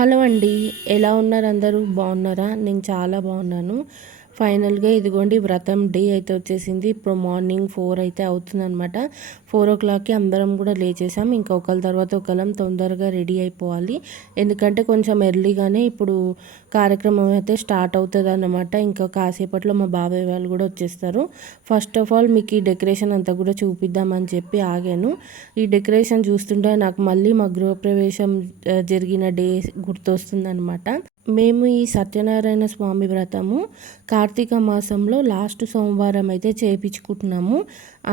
Hello అండి ఎలా ఉన్నారు అందరూ? బాగున్నారా? నేను చాలా బాగున్నాను. ఫైనల్గా ఇదిగోండి వ్రతం డే అయితే వచ్చేసింది. ఇప్పుడు మార్నింగ్ ఫోర్ అయితే అవుతుందన్నమాట. ఫోర్ ఓ క్లాక్కి అందరం కూడా లేచేసాం. ఇంకా ఒకళ్ళ తర్వాత ఒకళ్ళం తొందరగా రెడీ అయిపోవాలి. ఎందుకంటే కొంచెం ఎర్లీగానే ఇప్పుడు కార్యక్రమం అయితే స్టార్ట్ అవుతుంది అన్నమాట ఇంకా కాసేపట్లో మా బాబాయ్ వాళ్ళు కూడా వచ్చేస్తారు. ఫస్ట్ ఆఫ్ ఆల్ మీకు ఈ డెకరేషన్ అంతా కూడా చూపిద్దామని చెప్పి ఆగాను. ఈ డెకరేషన్ చూస్తుంటే నాకు మళ్ళీ మా గృహప్రవేశం జరిగిన డే గుర్తొస్తుందనమాట మేము ఈ సత్యనారాయణ స్వామి వ్రతము కార్తీక మాసంలో లాస్ట్ సోమవారం అయితే చేయించుకుంటున్నాము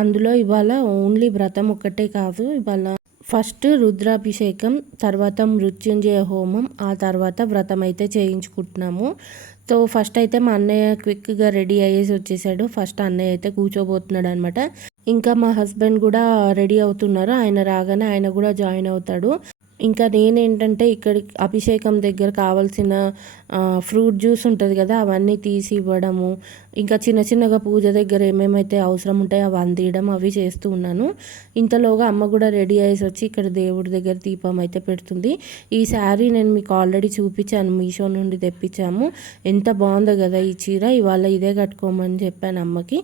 అందులో ఇవాళ ఓన్లీ వ్రతం ఒక్కటే కాదు ఇవాళ ఫస్ట్ రుద్రాభిషేకం తర్వాత మృత్యుంజయ హోమం ఆ తర్వాత వ్రతం అయితే చేయించుకుంటున్నాము. సో ఫస్ట్ అయితే మా అన్నయ్య క్విక్గా రెడీ అయ్యేసి వచ్చేసాడు. ఫస్ట్ అన్నయ్య అయితే కూర్చోబోతున్నాడు అనమాట ఇంకా మా హస్బెండ్ కూడా రెడీ అవుతున్నారు. ఆయన రాగానే ఆయన కూడా జాయిన్ అవుతాడు. ఇంకా నేనేంటంటే ఇక్కడ అభిషేకం దగ్గర కావాల్సిన ఫ్రూట్ జ్యూస్ ఉంటుంది కదా అవన్నీ తీసి ఇవ్వడము. ఇంకా చిన్న చిన్నగా పూజ దగ్గర ఏమేమైతే అవసరం ఉంటాయో అవి అందియడం అవి చేస్తూ ఉన్నాను. ఇంతలోగా అమ్మ కూడా రెడీ అయ్యేసి వచ్చి ఇక్కడ దేవుడి దగ్గర దీపం అయితే పెడుతుంది. ఈ శారీ నేను మీకు ఆల్రెడీ చూపించాను మీషో నుండి తెప్పించాము. ఎంత బాగుందో కదా ఈ చీర ఇవాళ ఇదే కట్టుకోమని చెప్పాను అమ్మకి.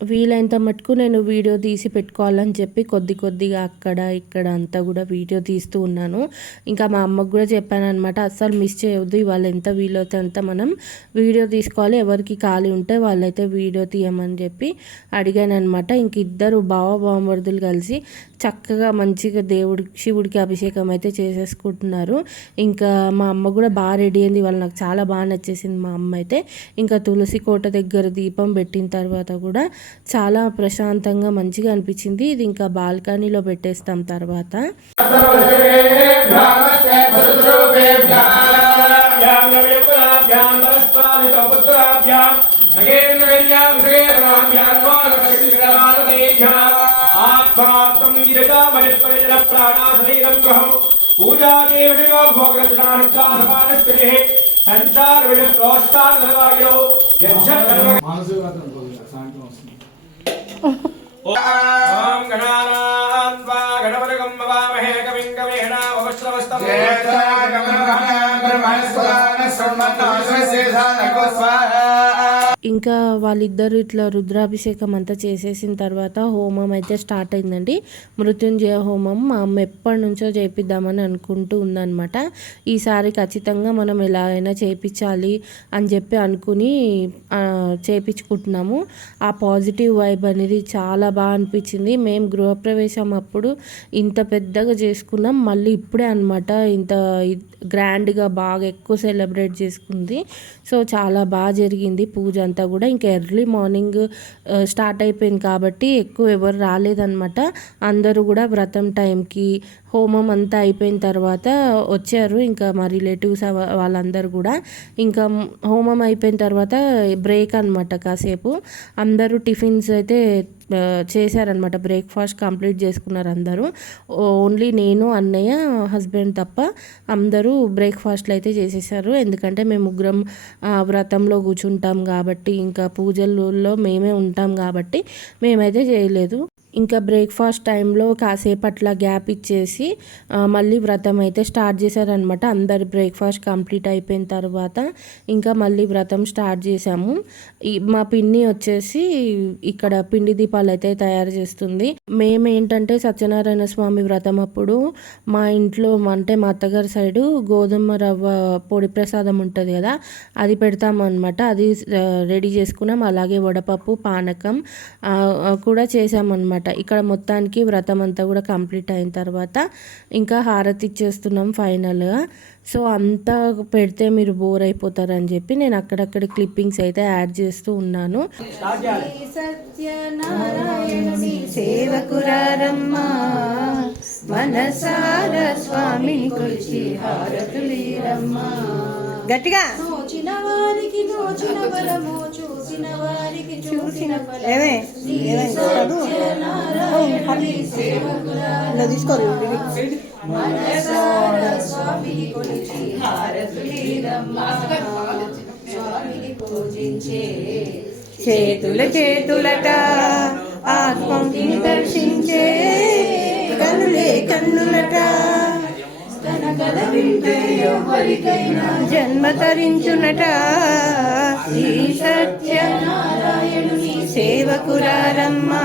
వీలైనంత మటుకు నేను వీడియో తీసి పెట్టుకోవాలని చెప్పి కొద్ది కొద్దిగా అక్కడ ఇక్కడ అంతా కూడా వీడియో తీస్తూ ఉన్నాను. ఇంకా మా అమ్మకు కూడా చెప్పాను అనమాట అస్సలు మిస్ చేయవద్దు ఇవాళ ఎంత వీలైతే అంత మనం వీడియో తీసుకోవాలి. ఎవరికి ఖాళీ ఉంటే వాళ్ళైతే వీడియో తీయమని చెప్పి అడిగాను అనమాట ఇంక ఇద్దరు బావ బావమరుదులు కలిసి చక్కగా మంచిగా దేవుడికి శివుడికి అభిషేకం అయితే చేసేసుకుంటున్నారు. ఇంకా మా అమ్మ కూడా బాగా రెడీ అయింది. వాళ్ళు నాకు చాలా బాగా నచ్చేసింది మా అమ్మ అయితే. ఇంకా తులసి కోట దగ్గర దీపం పెట్టిన తర్వాత కూడా చాలా ప్రశాంతంగా మంచిగా అనిపించింది. ఇది ఇంకా బాల్కనీలో పెట్టేస్తాం తర్వాత. సంచార ప్రోత్సాహ మానసిక వ్రతం రోజున సాయంత్రం వస్తుంది ఓం గణానాన్వా గణపతిగం భవామహే కవిం కవీనామవశ్రవస్తం ఇంకా వాళ్ళిద్దరు ఇట్లా రుద్రాభిషేకం అంతా చేసేసిన తర్వాత హోమం అయితే స్టార్ట్ అయిందండి. మృత్యుంజయ హోమం మా అమ్మ ఎప్పటి నుంచో చేపిద్దామని అనుకుంటూ ఉందన్నమాట. ఈసారి ఖచ్చితంగా మనం ఎలా అయినా చేయించాలి అని చెప్పి అనుకుని చేయించుకుంటున్నాము ఆ పాజిటివ్ వైబ్ అనేది చాలా బాగా అనిపించింది. మేము గృహప్రవేశం అప్పుడు ఇంత పెద్దగా చేసుకున్నాం. మళ్ళీ ఇప్పుడే అనమాట ఇంత గ్రాండ్గా బాగా ఎక్కువ సెలబ్రేట్ చేసుకుంది. సో చాలా బాగా జరిగింది పూజ అంతా. అంతా కూడా ఇంకా ఎర్లీ మార్నింగ్ స్టార్ట్ అయిపోయింది కాబట్టి ఎక్కువ ఎవరు రాలేదన్నమాట. అందరూ కూడా వ్రతం టైంకి హోమం అంతా అయిపోయిన తర్వాత వచ్చారు. ఇంకా మా రిలేటివ్స్ వాళ్ళందరూ కూడా ఇంకా హోమం అయిపోయిన తర్వాత బ్రేక్ అనమాట కాసేపు. అందరూ టిఫిన్స్ అయితే చేశారనమాట బ్రేక్ఫాస్ట్ కంప్లీట్ చేసుకున్నారు అందరూ. ఓన్లీ నేను అన్నయ్య హస్బెండ్ తప్ప అందరూ బ్రేక్ఫాస్ట్లు అయితే చేసేసారు. ఎందుకంటే మేము ముగ్గురం వ్రతంలో కూర్చుంటాం కాబట్టి ఇంకా పూజల్లో మేమే ఉంటాం కాబట్టి మేమైతే చేయలేదు. ఇంకా బ్రేక్ఫాస్ట్ టైంలో కాసేపు అట్లా గ్యాప్ ఇచ్చేసి మళ్ళీ వ్రతం అయితే స్టార్ట్ చేశారనమాట. అందరి బ్రేక్ఫాస్ట్ కంప్లీట్ అయిపోయిన తర్వాత ఇంకా మళ్ళీ వ్రతం స్టార్ట్ చేసాము మా పిన్ని వచ్చేసి ఇక్కడ పిండి దీపాలు అయితే తయారు చేస్తుంది. మేము ఏంటంటే సత్యనారాయణ స్వామి వ్రతం అప్పుడు మా ఇంట్లో అంటే మా అత్తగారి సైడు గోధుమ రవ్వ పొడి ప్రసాదం ఉంటుంది కదా అది పెడతామన్నమాట. అది రెడీ చేసుకున్నాం. అలాగే వడపప్పు పానకం కూడా చేసామన్నమాట ఇక్కడ మొత్తానికి వ్రతం అంతా కూడా కంప్లీట్ అయిన తర్వాత ఇంకా హారతి ఇచ్చేస్తున్నాం ఫైనల్గా. సో అంతా పెడితే మీరు బోర్ అయిపోతారని చెప్పి నేను అక్కడక్కడ క్లిప్పింగ్స్ అయితే యాడ్ చేస్తూ ఉన్నాను. గట్టిగా. నోచిన వారికి చూసిన వారికి చూసిన ఇలా తీసుకోరు మనసార చేతుల చేతులట ఆత్మని దర్శించే కనులే కన్నులట తన కథ వింటే ఎవరికైనా జన్మ తరించునట. శ్రీ సత్యనారాయణుని సేవకురారమ్మా.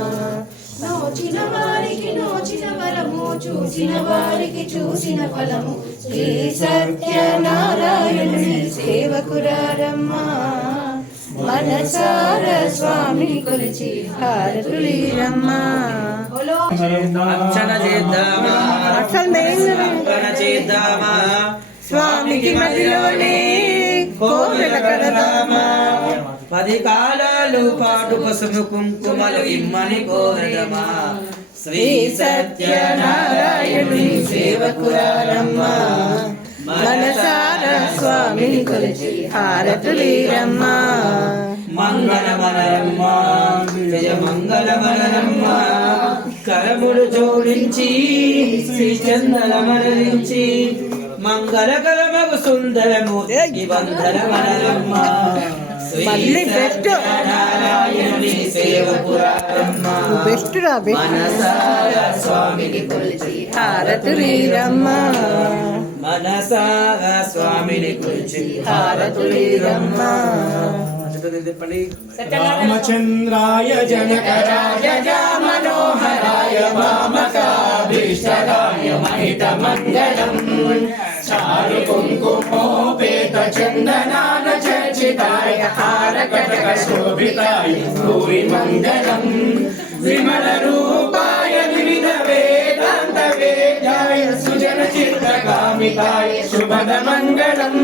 నోచిన వారికి నోచిన వరము చూసిన వారికి చూసిన ఫలము. శ్రీ సత్యనారాయణుని సేవకురారమ్మా. మనసార స్వామిని కొలిచి హారతులీరమ్మా. అర్చన చేద్దామా? అర్పణ చేద్దామా? స్వామికి మదిలోనే కోవెల కడదామా? పది కాలాలు పాటు పసుపు కుంకుమలు ఇమ్మని కోరదమా శ్రీ సత్యనారాయణుని సేవకురారమ్మా మనసార స్వామి కొలిచి హారతులీరమ్మా. మంగళమనరమ్మా జయ మంగళమనరమ్మా కరములు జోడించి శ్రీ చందనమరించి మంగళకరమగు సుందరము వందనమనరమ్మా శ్రీ మళ్ళీ బెస్ట్. బెస్ట్ రా బెస్ట్. మనసార స్వామికి స్వామిని కొలిచి హారతురీరమ్మ చెప్పండి రామచంద్రాయ జనకరాయ మనోహరాయ మామకాభీష్టరాయ మహిత మంగళం చారు కుంకుమోపేత చందనాన చర్చితాయ హారకటక శోభితాయ భూరి మంగళం విమల రూపాయ వివిధ వేదాంత వేద్యాయ సుజన చిత్తకామితాయ శుభద మంగళం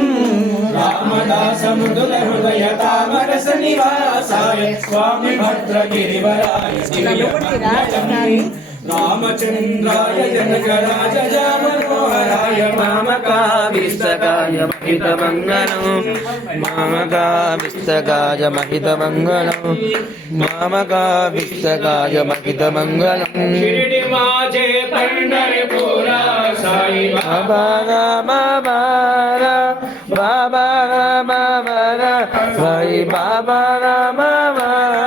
రామదాస మృదుల హృదయ తామరస నివాసాయ స్వామి భద్రగిరివరాయ रामचन्द्राय जनगणाय मनोहराय मामकाभिस्तकाय महितमङ्गलम् मामकाभिस्तकाय महितमङ्गलम् मामकाभिस्तकाय महितमङ्गलम् बाबा बाबा राम बाबा राम। बाबा राम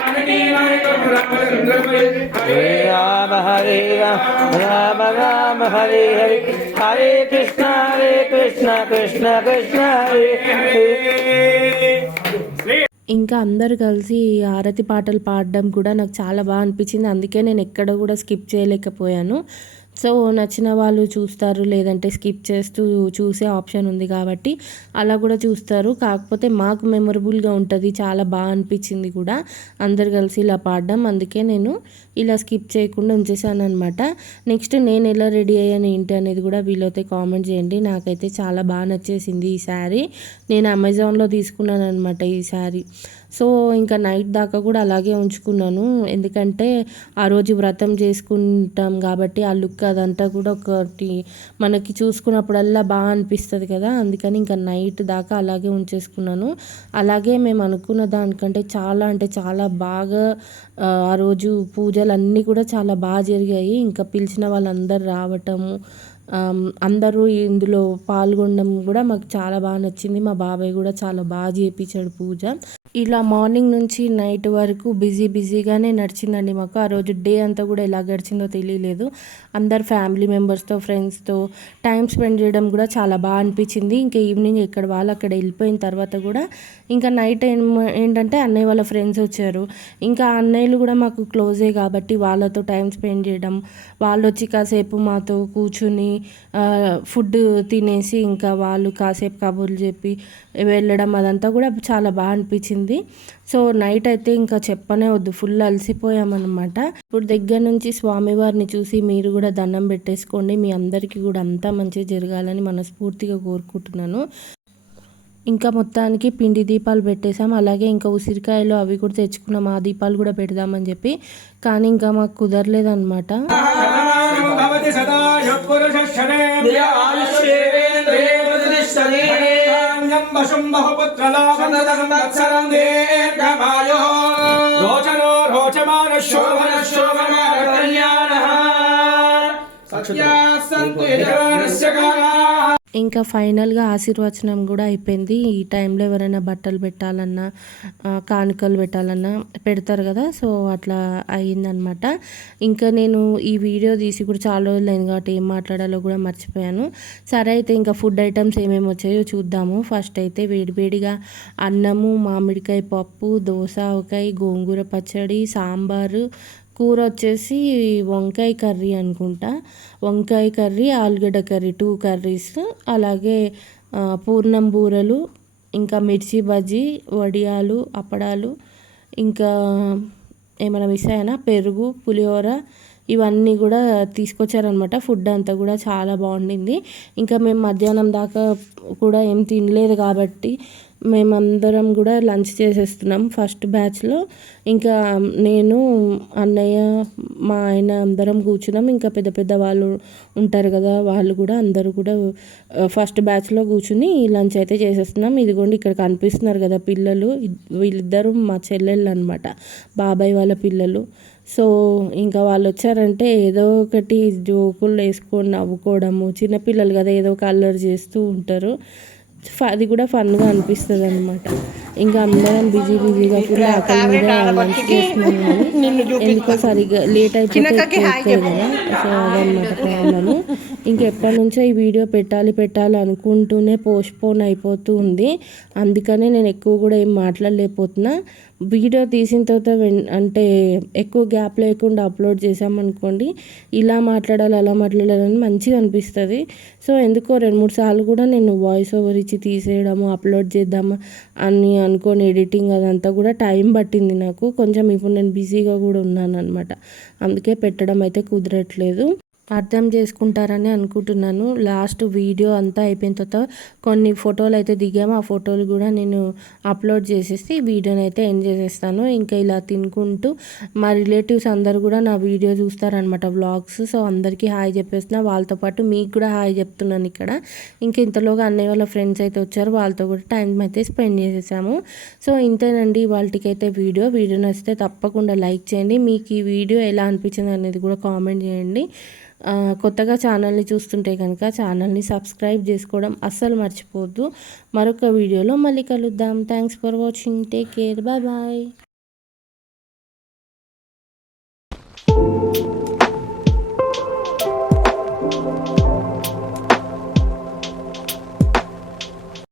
నాయకం రామచంద్రమయ హరే రామ హరే రామ రామ రామ హరే హరే. హరే కృష్ణ హరే కృష్ణ కృష్ణ కృష్ణ హరే హరే. ఇంకా అందరు కలిసి ఈ హారతి పాటలు పాడడం కూడా నాకు చాలా బాగా అనిపించింది. అందుకే నేను ఎక్కడ కూడా స్కిప్ చేయలేకపోయాను. సో నచ్చిన వాళ్ళు చూస్తారు లేదంటే స్కిప్ చేస్తూ చూసే ఆప్షన్ ఉంది కాబట్టి అలా కూడా చూస్తారు. కాకపోతే మాకు మెమొరబుల్గా ఉంటుంది చాలా బాగా అనిపించింది కూడా. అందరు కలిసి ఇలా పాడడం. అందుకే నేను ఇలా స్కిప్ చేయకుండా ఉంచేసాను అనమాట నెక్స్ట్ నేను ఎలా రెడీ అయ్యాను ఏంటి అనేది కూడా వీలైతే కామెంట్ చేయండి. నాకైతే చాలా బాగా నచ్చేసింది ఈ శారీ నేను అమెజాన్లో తీసుకున్నాను అనమాట ఈ శారీ సో ఇంకా నైట్ దాకా కూడా అలాగే ఉంచుకున్నాను. ఎందుకంటే ఆ రోజు వ్రతం చేసుకుంటాం కాబట్టి ఆ లుక్ అదంతా కూడా ఒకటి మనకి చూసుకున్నప్పుడల్లా బాగా అనిపిస్తుంది కదా. అందుకని ఇంకా నైట్ దాకా అలాగే ఉంచేసుకున్నాను. అలాగే మేము అనుకున్న దానికంటే చాలా అంటే చాలా బాగా ఆ, రోజు పూజలు అన్నీ కూడా చాలా బాగా జరిగాయి. ఇంకా పిలిచిన వాళ్ళందరూ రావటము అందరూ ఇందులో పాల్గొనడం కూడా మాకు చాలా బాగా నచ్చింది. మా బాబాయ్ కూడా చాలా బాగా చేయించాడు పూజ. ఇలా మార్నింగ్ నుంచి నైట్ వరకు బిజీ బిజీగానే నడిచిందండి మాకు. ఆ రోజు డే అంతా కూడా ఎలా గడిచిందో తెలియలేదు. అందరు ఫ్యామిలీ మెంబర్స్తో ఫ్రెండ్స్తో టైం స్పెండ్ చేయడం కూడా చాలా బాగా అనిపించింది. ఇంకా ఈవినింగ్ ఎక్కడ వాళ్ళు అక్కడ వెళ్ళిపోయిన తర్వాత కూడా ఇంకా నైట్ ఏం ఏంటంటే అన్నయ్య వాళ్ళ ఫ్రెండ్స్ వచ్చారు. ఇంకా అన్నయ్యలు కూడా మాకు క్లోజే కాబట్టి వాళ్ళతో టైం స్పెండ్ చేయడం వాళ్ళు వచ్చి కాసేపు మాతో కూర్చుని ఫుడ్ తినేసి ఇంకా వాళ్ళు కాసేపు కబుర్లు చెప్పి వెళ్ళడం అదంతా కూడా చాలా బాగా అనిపించింది. సో నైట్ అయితే ఇంకా చెప్పనే వద్దు ఫుల్ అలసిపోయామన్నమాట. ఇప్పుడు దగ్గర నుంచి స్వామివారిని చూసి మీరు కూడా దండం పెట్టేసుకోండి మీ అందరికీ కూడా అంతా మంచిగా జరగాలని మనస్ఫూర్తిగా కోరుకుంటున్నాను. ఇంకా మొత్తానికి పిండి దీపాలు పెట్టేసాం అలాగే ఇంకా ఉసిరికాయలు అవి కూడా తెచ్చుకున్నాం. ఆ దీపాలు కూడా పెడదామని చెప్పి. కానీ ఇంకా మాకు కుదరలేదన్నమాట. సత్యా సంతు యజమానస్య ఇంకా ఫైనల్గా ఆశీర్వచనం కూడా అయిపోయింది. ఈ టైంలో ఎవరైనా బట్టలు పెట్టాలన్నా కానుకలు పెట్టాలన్నా పెడతారు కదా సో అట్లా అయ్యిందనమాట. ఇంకా నేను ఈ వీడియో తీసి కూడా చాలా రోజులు అయింది కాబట్టి ఏం మాట్లాడాలో కూడా మర్చిపోయాను. సరే అయితే ఇంకా ఫుడ్ ఐటమ్స్ ఏమేమి వచ్చాయో చూద్దాము. ఫస్ట్ అయితే వేడివేడిగా అన్నము మామిడికాయ పప్పు దోస ఆవకాయ గోంగూర పచ్చడి సాంబారు కూర వచ్చేసి వంకాయ కర్రీ అనుకుంటా. వంకాయ కర్రీ ఆలుగడ్డ కర్రీ టూ కర్రీస్ అలాగే పూర్ణం బూరలు ఇంకా మిర్చి బజ్జీ వడియాలు అప్పడాలు ఇంకా ఏమైనా మిస్ అయినా పెరుగు పులిహోర ఇవన్నీ కూడా తీసుకొచ్చారనమాట ఫుడ్ అంతా కూడా చాలా బాగుండింది. ఇంకా మేము మధ్యాహ్నం దాకా కూడా ఏం తినలేదు కాబట్టి మేమందరం కూడా లంచ్ చేసేస్తున్నాం ఫస్ట్ బ్యాచ్లో. ఇంకా నేను అన్నయ్య మా ఆయన అందరం కూర్చున్నాం. ఇంకా పెద్ద పెద్ద వాళ్ళు ఉంటారు కదా వాళ్ళు కూడా అందరూ కూడా ఫస్ట్ బ్యాచ్లో కూర్చుని లంచ్ అయితే చేసేస్తున్నాం. ఇదిగోండి ఇక్కడ కనిపిస్తున్నారు కదా పిల్లలు. వీళ్ళిద్దరూ మా చెల్లెళ్ళు అనమాట బాబాయ్ వాళ్ళ పిల్లలు. సో ఇంకా వాళ్ళు వచ్చారంటే ఏదో ఒకటి జోకులు వేసుకొని నవ్వుకోవడము చిన్నపిల్లలు కదా ఏదో ఒక అల్లరి చేస్తూ ఉంటారు. అది కూడా ఫన్గా అనిపిస్తుంది అనమాట ఇంకా అందరం బిజీ బిజీగా కూడా ఆకలి మీద లంచ్ చేస్తున్నాం కానీ ఎందుకో సరిగ్గా లేట్ అయిపోతే కదా? సో అదనమాట ప్రాబ్లమ్. ఇంకా ఎప్పటి నుంచో ఈ వీడియో పెట్టాలి పెట్టాలి అనుకుంటూనే పోస్ట్పోన్ అయిపోతూ ఉంది. అందుకనే నేను ఎక్కువ కూడా ఏం మాట్లాడలేకపోతున్నా. వీడియో తీసిన తర్వాత అంటే ఎక్కువ గ్యాప్ లేకుండా అప్లోడ్ చేసామనుకోండి ఇలా మాట్లాడాలి అలా మాట్లాడాలని మంచిగా అనిపిస్తుంది. సో ఎందుకో రెండు మూడు సార్లు కూడా నేను వాయిస్ ఓవర్ ఇచ్చి తీసేయడము అప్లోడ్ చేద్దాము అని అనుకొని ఎడిటింగ్ అదంతా కూడా టైం పట్టింది నాకు. కొంచెం ఇప్పుడు నేను బిజీగా కూడా ఉన్నాను అనమాట అందుకే పెట్టడం అయితే కుదరట్లేదు. అర్థం చేసుకుంటారని అనుకుంటున్నాను. లాస్ట్ వీడియో అంతా అయిపోయిన తర్వాత కొన్ని ఫోటోలు అయితే దిగాము. ఆ ఫోటోలు కూడా నేను అప్లోడ్ చేసేసి వీడియోని అయితే ఎండ్ చేసేస్తాను. ఇంకా ఇలా తినుకుంటూ మా రిలేటివ్స్ అందరు కూడా నా వీడియో చూస్తారనమాట వ్లాగ్స్. సో అందరికీ హాయ్ చెప్పేస్తున్నా. వాళ్ళతో పాటు మీకు కూడా హాయ్ చెప్తున్నాను ఇక్కడ. ఇంకా ఇంతలోగా అన్నయ్య వాళ్ళ ఫ్రెండ్స్ అయితే వచ్చారు. వాళ్ళతో కూడా టైం అయితే స్పెండ్ చేసేసాము. సో ఇంతేనండి వాళ్ళకైతే వీడియో. వీడియో నచ్చితే తప్పకుండా లైక్ చేయండి. మీకు ఈ వీడియో ఎలా అనిపించింది అనేది కూడా కామెంట్ చేయండి. కొత్తగా ఛానల్ని చూస్తుంటే కనుక ఛానల్ని సబ్స్క్రైబ్ చేసుకోవడం అస్సలు మర్చిపోవద్దు. మరొక వీడియోలో మళ్ళీ కలుద్దాం. Thanks for watching take care bye bye